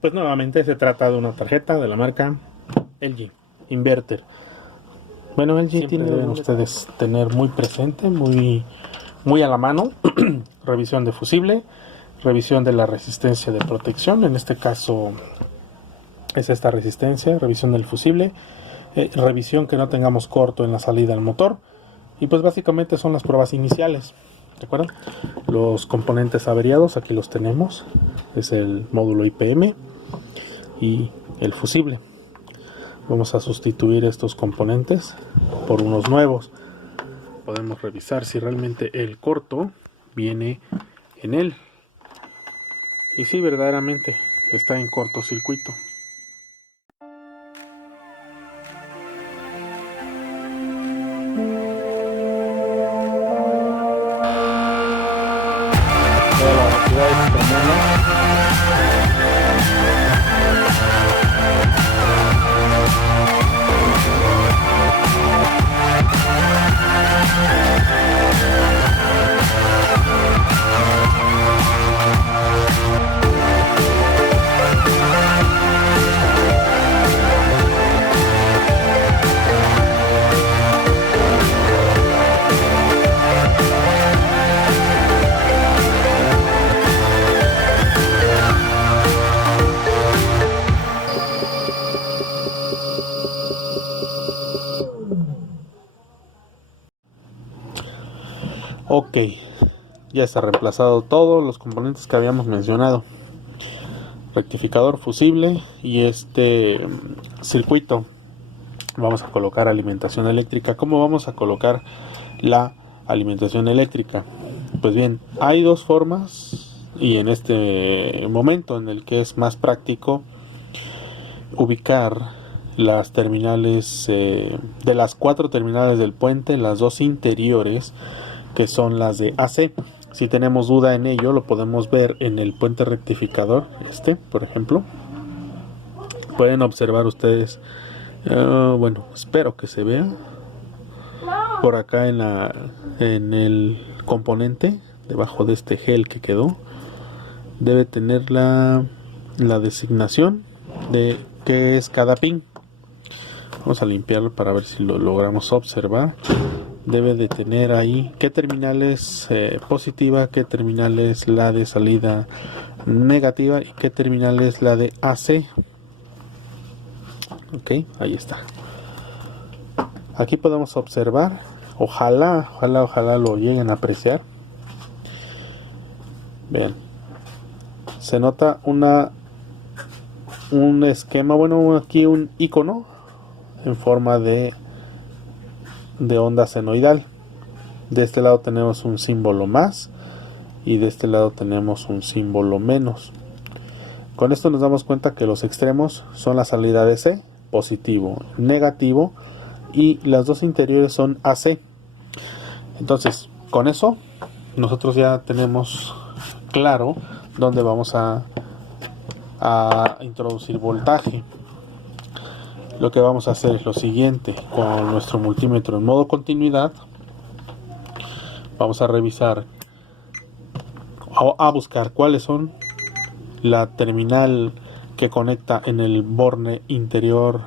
Pues nuevamente se trata de una tarjeta de la marca LG Inverter. Bueno, LG tiene, deben ustedes tener muy presente, muy a la mano. Revisión de fusible, revisión de la resistencia de protección, en este caso es esta resistencia, revisión del fusible, revisión que no tengamos corto en la salida del motor, y pues básicamente son las pruebas iniciales. ¿De acuerdo? Los componentes averiados aquí los tenemos, es el módulo IPM y el fusible. Vamos a sustituir estos componentes por unos nuevos. Podemos revisar si realmente el corto viene en él, y si verdaderamente está en cortocircuito. Toda la velocidad es tremenda. Ok, ya está reemplazado todos los componentes que habíamos mencionado. Rectificador, fusible y este circuito. Vamos a colocar alimentación eléctrica. ¿Cómo vamos a colocar la alimentación eléctrica? Pues bien, hay dos formas, y en este momento en el que es más práctico ubicar las terminales, de las 4 terminales del puente, las 2 interiores, que son las de AC. Si tenemos duda en ello, lo podemos ver en el puente rectificador, por ejemplo. Pueden observar ustedes, bueno, espero que se vea por acá en el componente, debajo de este gel que quedó, debe tener la designación de qué es cada pin. Vamos a limpiarlo para ver si lo logramos observar. Debe de tener ahí qué terminal es positiva, qué terminal es la de salida negativa y qué terminal es la de AC. Ok, ahí está. Aquí podemos observar, ojalá lo lleguen a apreciar. Vean, se nota un esquema, bueno, aquí un icono en forma de onda senoidal. De este lado tenemos un símbolo más y de este lado tenemos un símbolo menos. Con esto nos damos cuenta que los extremos son la salida DC, positivo, negativo, y las dos interiores son AC. Entonces, con eso nosotros ya tenemos claro dónde vamos a introducir voltaje. Lo que vamos a hacer es lo siguiente: con nuestro multímetro en modo continuidad, vamos a revisar, a buscar cuáles son la terminal que conecta en el borne interior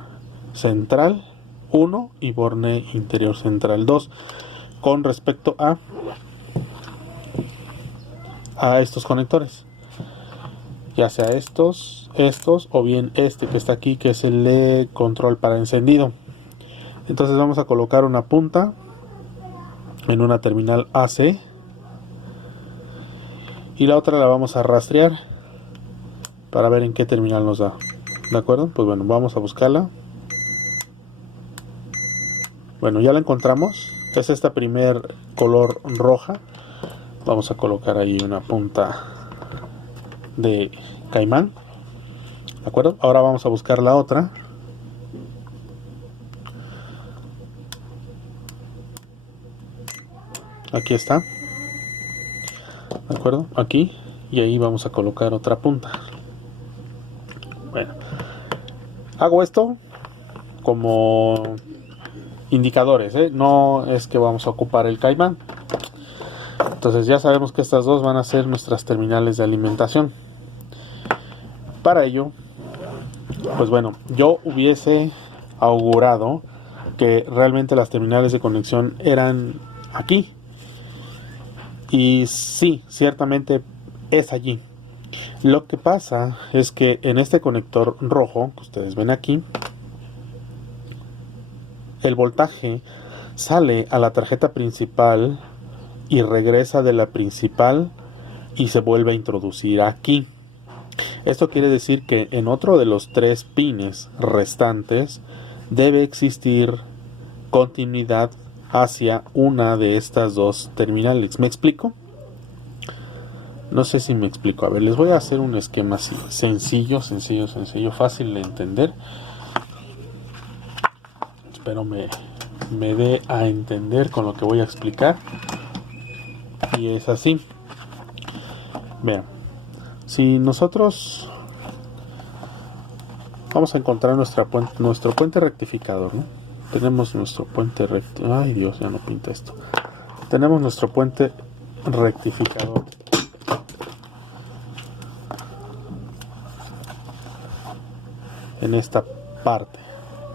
central 1 y borne interior central 2 con respecto a estos conectores, ya sea estos o bien este que está aquí, que es el de control para encendido. Entonces vamos a colocar una punta en una terminal AC y la otra la vamos a rastrear para ver en qué terminal nos da. ¿De acuerdo? Pues bueno, vamos a buscarla. Bueno, ya la encontramos. Es esta primer color roja. Vamos a colocar ahí una punta de caimán. ¿De acuerdo? Ahora vamos a buscar la otra. Aquí está. ¿De acuerdo? Aquí. Y ahí vamos a colocar otra punta. Bueno. Hago esto como indicadores, no es que vamos a ocupar el caimán. Entonces ya sabemos que estas dos van a ser nuestras terminales de alimentación. Para ello, pues bueno, yo hubiese augurado que realmente las terminales de conexión eran aquí. Y sí, ciertamente es allí. Lo que pasa es que en este conector rojo que ustedes ven aquí, el voltaje sale a la tarjeta principal y regresa de la principal y se vuelve a introducir aquí. Esto quiere decir que en otro de los 3 pines restantes debe existir continuidad hacia una de estas 2 terminales. ¿Me explico? No sé si me explico. A ver, les voy a hacer un esquema así, sencillo, fácil de entender. Espero me dé a entender con lo que voy a explicar. Y es así. Vean, si nosotros vamos a encontrar nuestro puente rectificador, ¿no? Tenemos nuestro puente rectificador. Ay Dios, ya no pinta esto. Tenemos nuestro puente rectificador. En esta parte,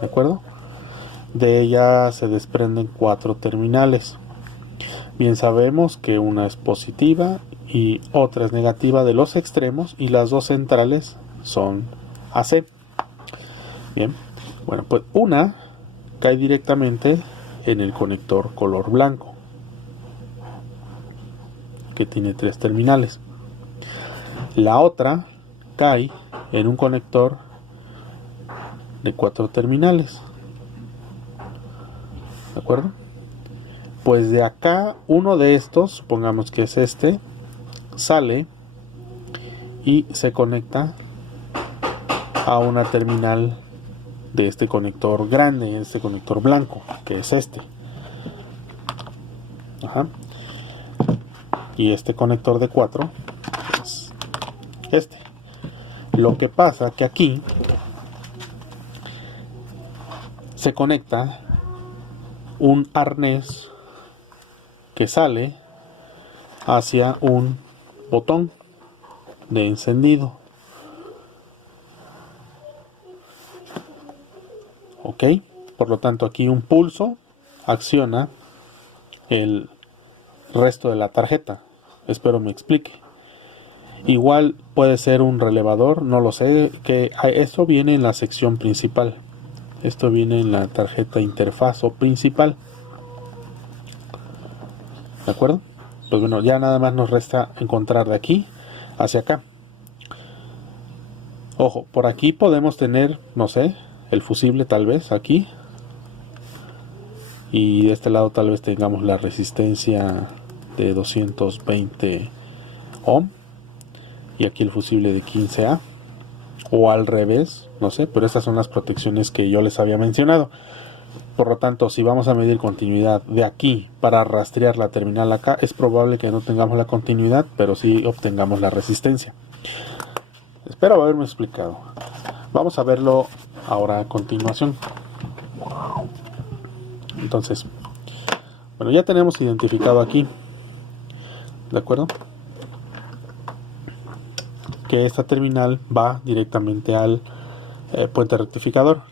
¿de acuerdo? De ella se desprenden 4 terminales. Bien sabemos que una es positiva y otra es negativa de los extremos, y las 2 centrales son AC. Bien, bueno, pues una cae directamente en el conector color blanco, que tiene 3 terminales. La otra cae en un conector de 4 terminales. ¿De acuerdo? Pues de acá, uno de estos, supongamos que es este, sale y se conecta a una terminal de este conector grande, este conector blanco, que es este. Ajá. Y este conector de 4 es este. Lo que pasa que aquí se conecta un arnés que sale hacia un botón de encendido. Ok, por lo tanto aquí un pulso acciona el resto de la tarjeta. Espero me explique. Igual puede ser un relevador, no lo sé, que esto viene en la sección principal. Esto viene en la tarjeta interfaz o principal. ¿De acuerdo? Pues bueno, ya nada más nos resta encontrar de aquí hacia acá. Ojo, por aquí podemos tener, no sé, el fusible tal vez aquí. Y de este lado tal vez tengamos la resistencia de 220 ohm. Y aquí el fusible de 15A. O al revés, no sé, pero estas son las protecciones que yo les había mencionado. Por lo tanto, si vamos a medir continuidad de aquí para rastrear la terminal acá, es probable que no tengamos la continuidad, pero sí obtengamos la resistencia. Espero haberme explicado. Vamos a verlo ahora a continuación. Entonces, bueno, ya tenemos identificado aquí, ¿de acuerdo? Que esta terminal va directamente al puente rectificador,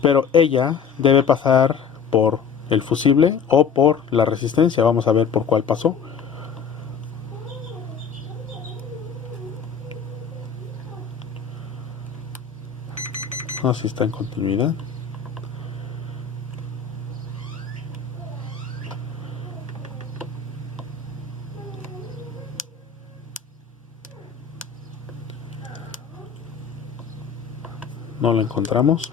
pero ella debe pasar por el fusible o por la resistencia. Vamos a ver por cuál pasó. No sé si está en continuidad. No lo encontramos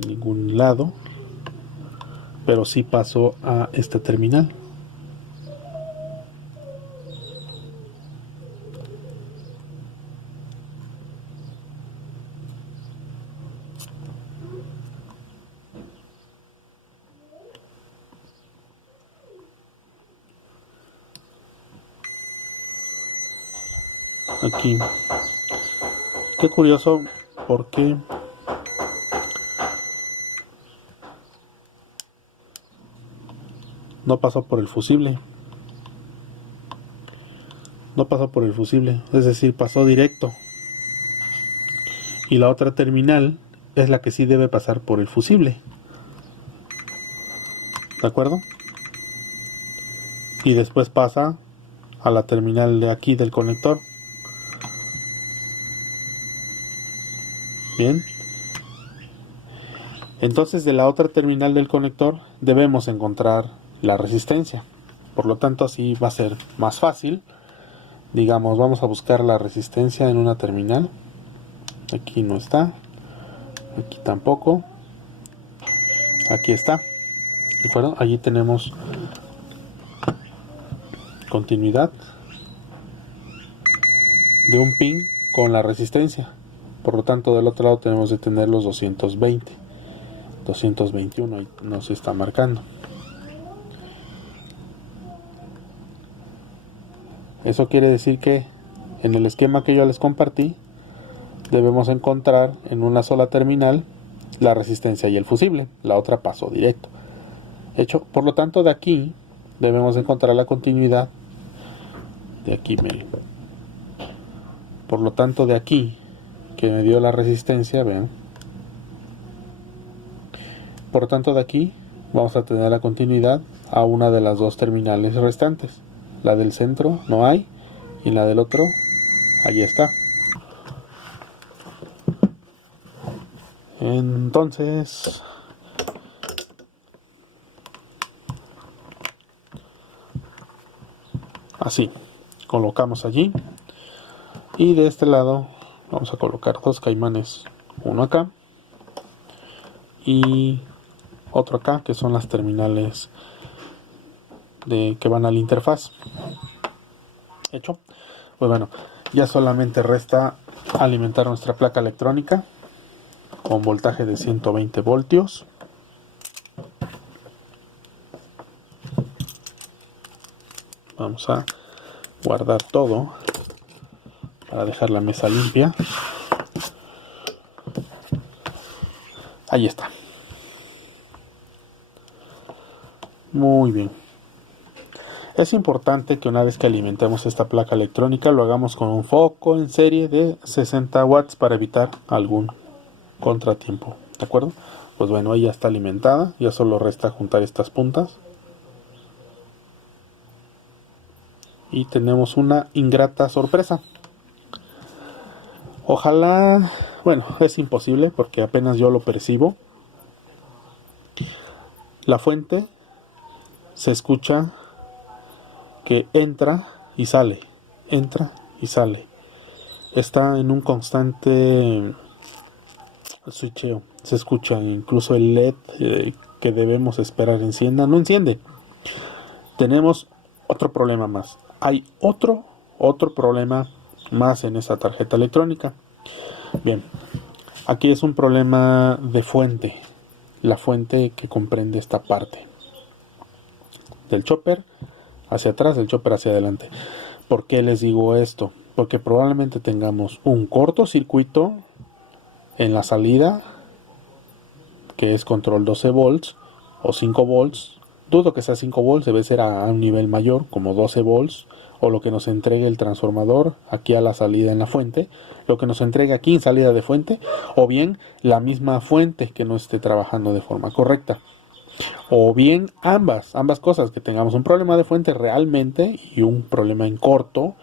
en ningún lado, pero sí pasó a esta terminal. Aquí. Qué curioso, porque no pasó por el fusible. No pasó por el fusible, es decir, pasó directo. y la otra terminal es la que sí debe pasar por el fusible, ¿de acuerdo? Y después pasa a la terminal de aquí del conector. Bien, entonces de la otra terminal del conector debemos encontrar la resistencia. Por lo tanto, así va a ser más fácil. Digamos, vamos a buscar la resistencia en una terminal. Aquí no está, aquí tampoco, aquí está. ¿De acuerdo? Allí tenemos continuidad de un pin con la resistencia. Por lo tanto, del otro lado tenemos que tener los 220, 221, ahí nos está marcando. Eso quiere decir que en el esquema que yo les compartí, debemos encontrar en una sola terminal la resistencia y el fusible. La otra pasó directo. Hecho, por lo tanto, de aquí debemos encontrar la continuidad. De aquí, miren. Por lo tanto, de aquí, que me dio la resistencia, vean. Por lo tanto, de aquí vamos a tener la continuidad a una de las dos terminales restantes. La del centro no hay, y la del otro, ahí está. Entonces, así, colocamos allí. Y de este lado vamos a colocar dos caimanes, uno acá y otro acá, que son las terminales que van a la interfaz. Hecho, pues bueno, ya solamente resta alimentar nuestra placa electrónica con voltaje de 120 voltios. Vamos a guardar todo para dejar la mesa limpia. Ahí está. Muy bien. Es importante que una vez que alimentemos esta placa electrónica lo hagamos con un foco en serie de 60 watts para evitar algún contratiempo. ¿De acuerdo? Pues bueno, ahí ya está alimentada. Ya solo resta juntar estas puntas. Y tenemos una ingrata sorpresa. Ojalá, bueno, es imposible porque apenas yo lo percibo. La fuente se escucha que entra y sale, entra y sale. Está en un constante switcheo. Se escucha incluso el LED que debemos esperar encienda, no enciende. Tenemos otro problema más. Hay otro problema más en esa tarjeta electrónica. Bien, aquí es un problema de fuente. La fuente que comprende esta parte del chopper hacia atrás, del chopper hacia adelante. ¿Por qué les digo esto? Porque probablemente tengamos un cortocircuito en la salida, que es control 12 volts o 5 volts. Dudo que sea 5 volts, debe ser a un nivel mayor, como 12 volts, o lo que nos entregue el transformador aquí a la salida en la fuente, lo que nos entregue aquí en salida de fuente, o bien la misma fuente que no esté trabajando de forma correcta. O bien ambas cosas, que tengamos un problema de fuente realmente y un problema en corto,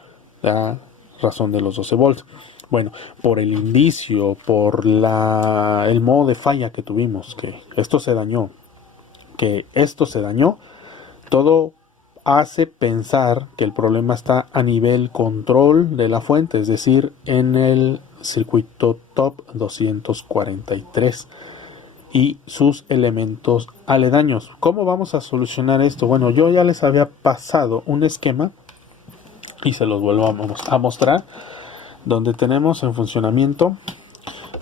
la razón de los 12 volts. Bueno, por el indicio, por el modo de falla que tuvimos, que esto se dañó, todo hace pensar que el problema está a nivel control de la fuente, es decir, en el circuito top 243 y sus elementos aledaños. ¿Cómo vamos a solucionar esto? Bueno, yo ya les había pasado un esquema y se los vuelvo a mostrar, donde tenemos en funcionamiento,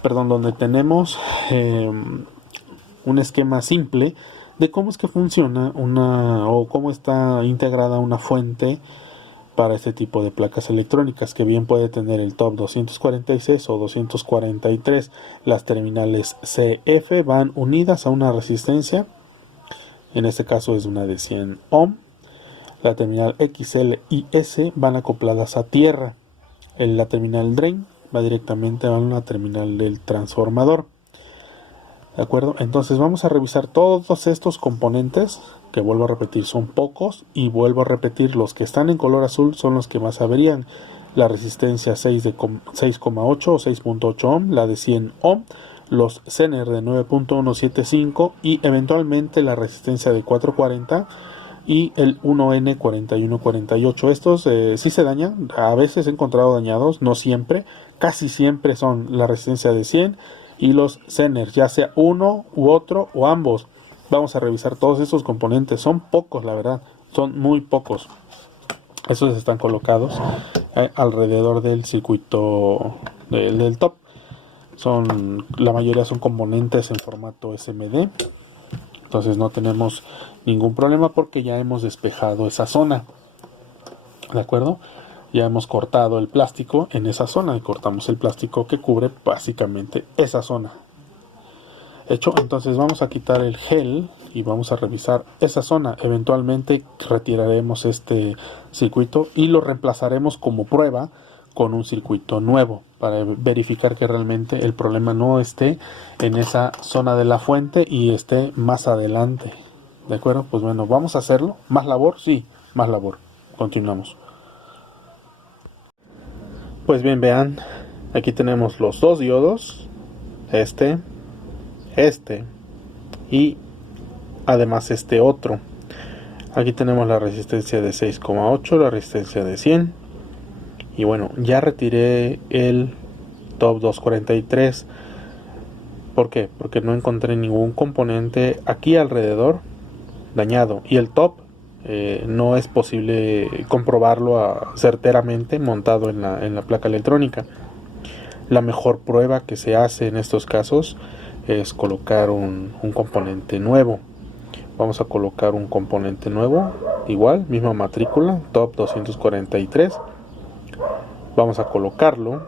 donde tenemos un esquema simple de cómo es que funciona o cómo está integrada una fuente para este tipo de placas electrónicas, que bien puede tener el top 246 o 243. Las terminales CF van unidas a una resistencia, en este caso es una de 100 ohm. La terminal XL y S van acopladas a tierra. En la terminal drain va directamente a una terminal del transformador. ¿De acuerdo? Entonces vamos a revisar todos estos componentes, que vuelvo a repetir son pocos, y vuelvo a repetir, los que están en color azul son los que más averían. La resistencia 6,8 o 6.8 ohm, la de 100 ohm, los Zener de 9.175 y eventualmente la resistencia de 440 y el 1N4148. Estos sí se dañan, a veces he encontrado dañados, no siempre, casi siempre son la resistencia de 100 y los Zener, ya sea uno u otro o ambos. Vamos a revisar todos estos componentes, son pocos la verdad, son muy pocos. Estos están colocados alrededor del circuito del top. La mayoría son componentes en formato SMD. Entonces no tenemos ningún problema porque ya hemos despejado esa zona. ¿De acuerdo? Ya hemos cortado el plástico en esa zona y cortamos el plástico que cubre básicamente esa zona. Hecho, entonces vamos a quitar el gel y vamos a revisar esa zona. Eventualmente retiraremos este circuito y lo reemplazaremos como prueba con un circuito nuevo para verificar que realmente el problema no esté en esa zona de la fuente y esté más adelante. ¿De acuerdo? Pues bueno, vamos a hacerlo. ¿Más labor? Sí, más labor. Continuamos. Pues bien, vean, aquí tenemos los dos diodos, este y además este otro. Aquí tenemos la resistencia de 6,8, la resistencia de 100. Y bueno, ya retiré el top 243. ¿Por qué? Porque no encontré ningún componente aquí alrededor dañado. Y el top no es posible comprobarlo certeramente montado en la placa electrónica. La mejor prueba que se hace en estos casos es colocar un componente nuevo. Vamos a colocar un componente nuevo, igual, misma matrícula, top 243. Vamos a colocarlo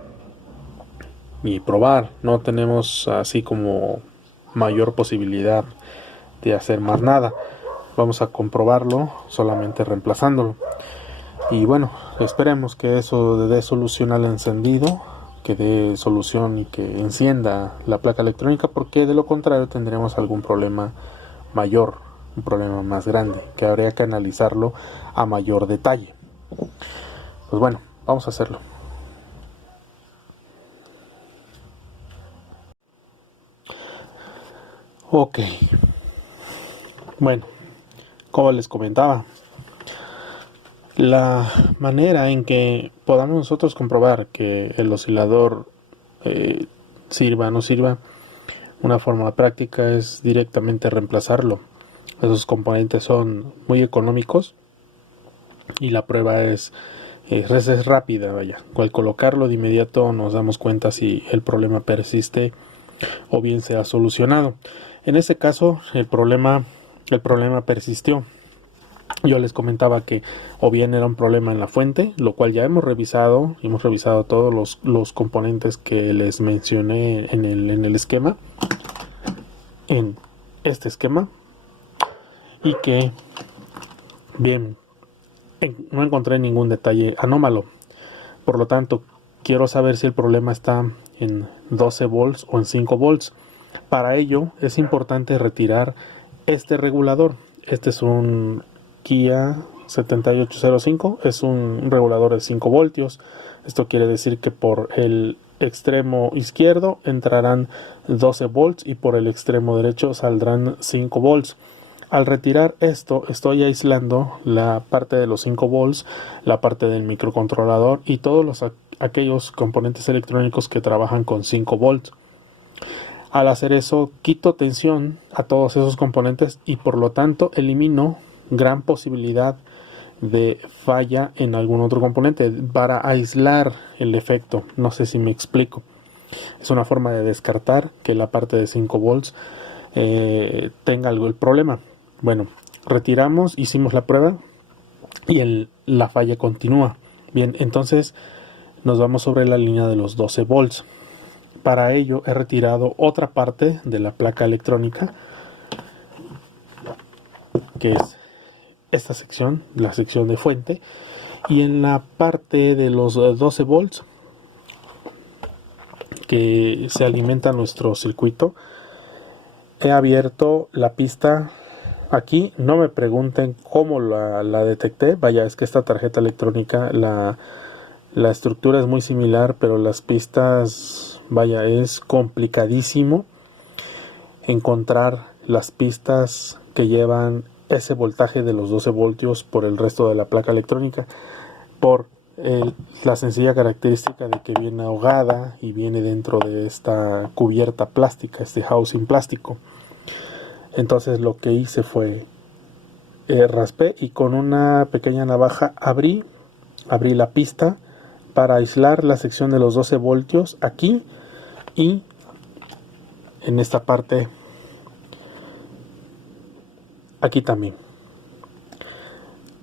y probar. No tenemos así como mayor posibilidad de hacer más nada. Vamos a comprobarlo solamente reemplazándolo. Y bueno, esperemos que eso dé solución al encendido, que dé solución y que encienda la placa electrónica, porque de lo contrario tendremos algún problema mayor, un problema más grande, que habría que analizarlo a mayor detalle. Pues bueno, vamos a hacerlo. Ok. Bueno, como les comentaba, la manera en que podamos nosotros comprobar que el oscilador sirva o no sirva, una forma práctica es directamente reemplazarlo. Esos componentes son muy económicos y la prueba es rápida, vaya. Al colocarlo de inmediato nos damos cuenta si el problema persiste o bien se ha solucionado. En este caso el problema persistió. Yo les comentaba que o bien era un problema en la fuente, lo cual ya hemos revisado todos los componentes que les mencioné en el esquema, en este esquema, y que bien, no encontré ningún detalle anómalo. Por lo tanto, quiero saber si el problema está en 12 volts o en 5 volts. Para ello es importante retirar este regulador. Este es un Kia 7805, es un regulador de 5 voltios. Esto quiere decir que por el extremo izquierdo entrarán 12 volts y por el extremo derecho saldrán 5 volts. Al retirar esto, estoy aislando la parte de los 5 volts, la parte del microcontrolador y todos aquellos componentes electrónicos que trabajan con 5 volts. Al hacer eso, quito tensión a todos esos componentes y por lo tanto elimino gran posibilidad de falla en algún otro componente para aislar el efecto. No sé si me explico. Es una forma de descartar que la parte de 5 volts tenga algo el problema. Bueno, retiramos, hicimos la prueba y la falla continúa. Bien, entonces nos vamos sobre la línea de los 12 volts. Para ello he retirado otra parte de la placa electrónica, que es esta sección, la sección de fuente, y en la parte de los 12 volts que se alimenta nuestro circuito. He abierto la pista aquí, no me pregunten cómo la detecté. Vaya, es que esta tarjeta electrónica, la estructura es muy similar, pero las pistas, vaya, es complicadísimo encontrar las pistas que llevan ese voltaje de los 12 voltios por el resto de la placa electrónica, por la sencilla característica de que viene ahogada y viene dentro de esta cubierta plástica, este housing plástico. Entonces lo que hice fue raspé y con una pequeña navaja abrí la pista para aislar la sección de los 12 voltios aquí y en esta parte aquí también.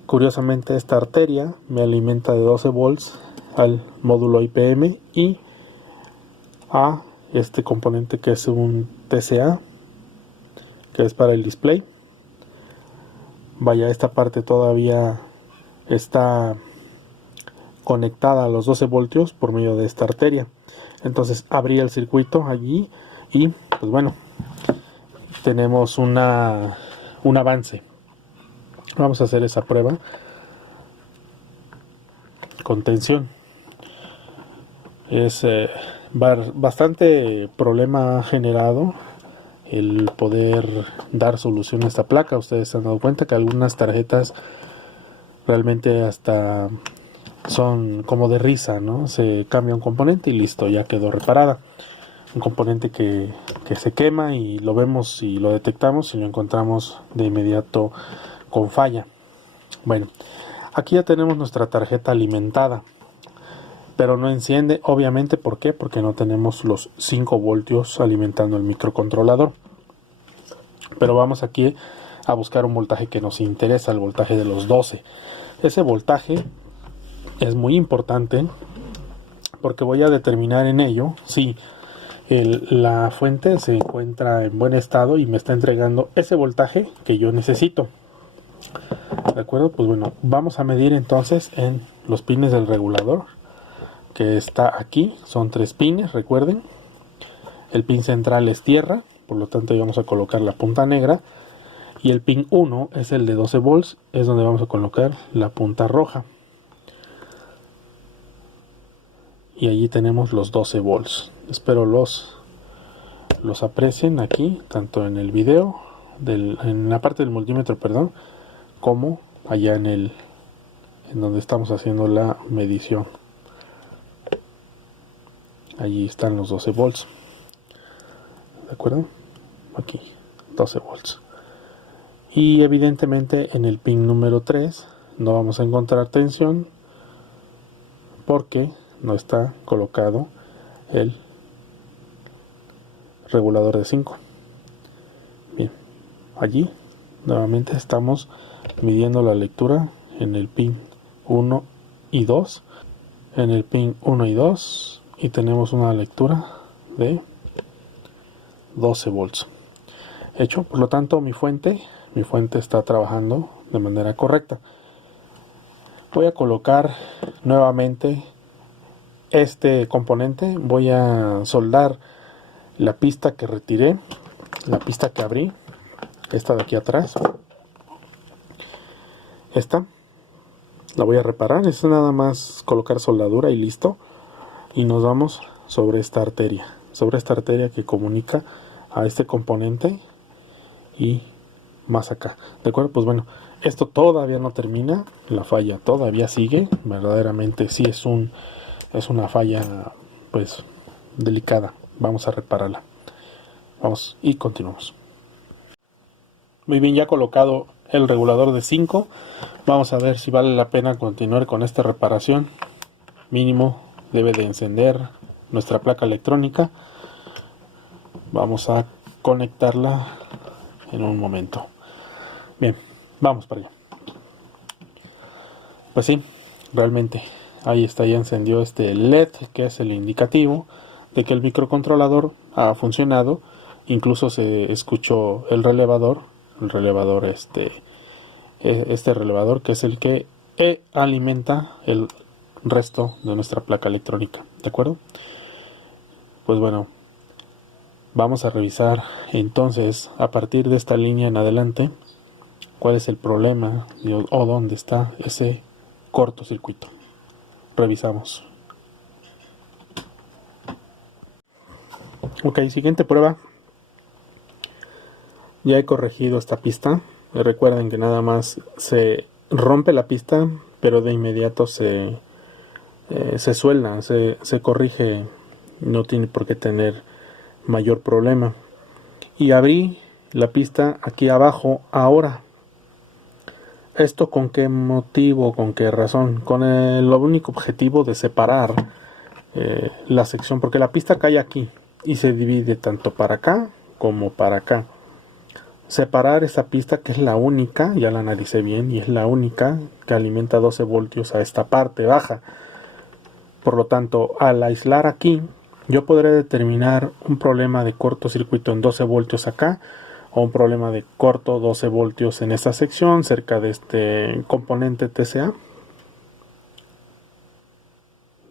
Curiosamente esta arteria me alimenta de 12 volts al módulo IPM y a este componente que es un TCA, que es para el display. Vaya, esta parte todavía está conectada a los 12 voltios por medio de esta arteria. Entonces abrí el circuito allí y pues bueno, tenemos un avance. Vamos a hacer esa prueba con tensión. Es bastante problema generado el poder dar solución a esta placa. Ustedes se han dado cuenta que algunas tarjetas realmente hasta son como de risa, ¿no? Se cambia un componente y listo, ya quedó reparada. Un componente que se quema y lo vemos y lo detectamos y lo encontramos de inmediato con falla. Bueno, aquí ya tenemos nuestra tarjeta alimentada, pero no enciende, obviamente. ¿Por qué? Porque no tenemos los 5 voltios alimentando el microcontrolador. Pero vamos aquí a buscar un voltaje que nos interesa, el voltaje de los 12. Ese voltaje es muy importante porque voy a determinar en ello si la fuente se encuentra en buen estado y me está entregando ese voltaje que yo necesito. ¿De acuerdo? Pues bueno, vamos a medir entonces en los pines del regulador, que está aquí. Son 3 pines, recuerden. El pin central es tierra, por lo tanto vamos a colocar la punta negra. Y el pin 1 es el de 12 volts, es donde vamos a colocar la punta roja. Y allí tenemos los 12 volts. Espero los aprecien aquí, tanto en el video, en la parte del multímetro, perdón, como allá en donde estamos haciendo la medición. Allí están los 12 volts. ¿De acuerdo? Aquí, 12 volts. Y evidentemente en el pin número 3 no vamos a encontrar tensión porque no está colocado el regulador de 5. Bien, allí nuevamente estamos midiendo la lectura en el pin 1 y 2. En el pin 1 y 2 y tenemos una lectura de 12 volts. Hecho, por lo tanto mi fuente está trabajando de manera correcta. Voy a colocar nuevamente este componente. Voy a soldar la pista que retiré, la pista que abrí, esta de aquí atrás. Esta la voy a reparar. Es nada más colocar soldadura y listo. Y nos vamos sobre esta arteria que comunica a este componente y más acá. De acuerdo, pues bueno, esto todavía no termina, la falla todavía sigue. Verdaderamente sí es una falla pues delicada. Vamos a repararla. Vamos y continuamos. Muy bien, ya colocado el regulador de 5. Vamos a ver si vale la pena continuar con esta reparación. Mínimo debe de encender nuestra placa electrónica. Vamos a conectarla en un momento. Bien, vamos para allá. Pues sí, realmente ahí está, ya encendió este LED, que es el indicativo de que el microcontrolador ha funcionado. Incluso se escuchó el relevador, este relevador, que es el que alimenta el resto de nuestra placa electrónica. ¿De acuerdo? Pues bueno, vamos a revisar entonces a partir de esta línea en adelante cuál es el problema o dónde está ese cortocircuito. Revisamos. Ok, siguiente prueba. Ya he corregido esta pista. Recuerden que nada más se rompe la pista, pero de inmediato se suelda, se corrige. No tiene por qué tener mayor problema. Y abrí la pista aquí abajo ahora. ¿Esto con qué motivo, con qué razón? Con el único objetivo de separar la sección, porque la pista cae aquí y se divide tanto para acá como para acá. Separar esa pista, que es la única, ya la analicé bien, y es la única que alimenta 12 voltios a esta parte baja. Por lo tanto, al aislar aquí, yo podré determinar un problema de cortocircuito en 12 voltios acá, o un problema de corto 12 voltios en esta sección, cerca de este componente TCA,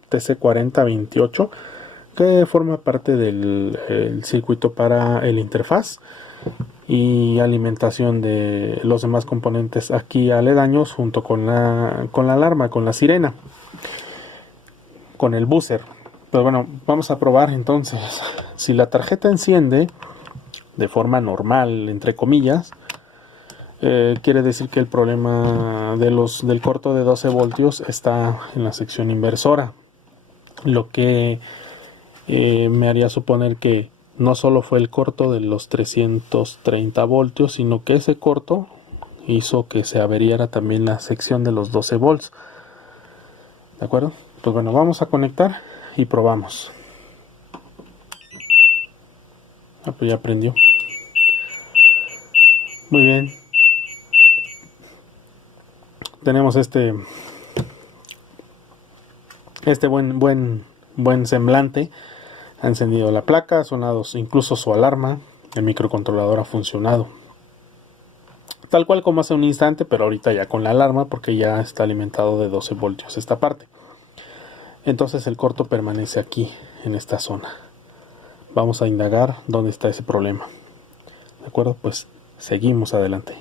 TC4028, que forma parte del circuito para el interfaz y alimentación de los demás componentes aquí aledaños, junto con la alarma, con la sirena, con el buzzer. Pues bueno, vamos a probar entonces. Si la tarjeta enciende de forma normal, entre comillas, quiere decir que el problema del corto de 12 voltios está en la sección inversora, lo que me haría suponer que no solo fue el corto de los 330 voltios, sino que ese corto hizo que se averiara también la sección de los 12 volts. ¿De acuerdo? Pues bueno, vamos a conectar y probamos. Pues ya prendió. Muy bien. Tenemos este buen semblante. Ha encendido la placa, ha sonado incluso su alarma, el microcontrolador ha funcionado. Tal cual como hace un instante, pero ahorita ya con la alarma, porque ya está alimentado de 12 voltios esta parte. Entonces el corto permanece aquí, en esta zona. Vamos a indagar dónde está ese problema. ¿De acuerdo? Pues seguimos adelante.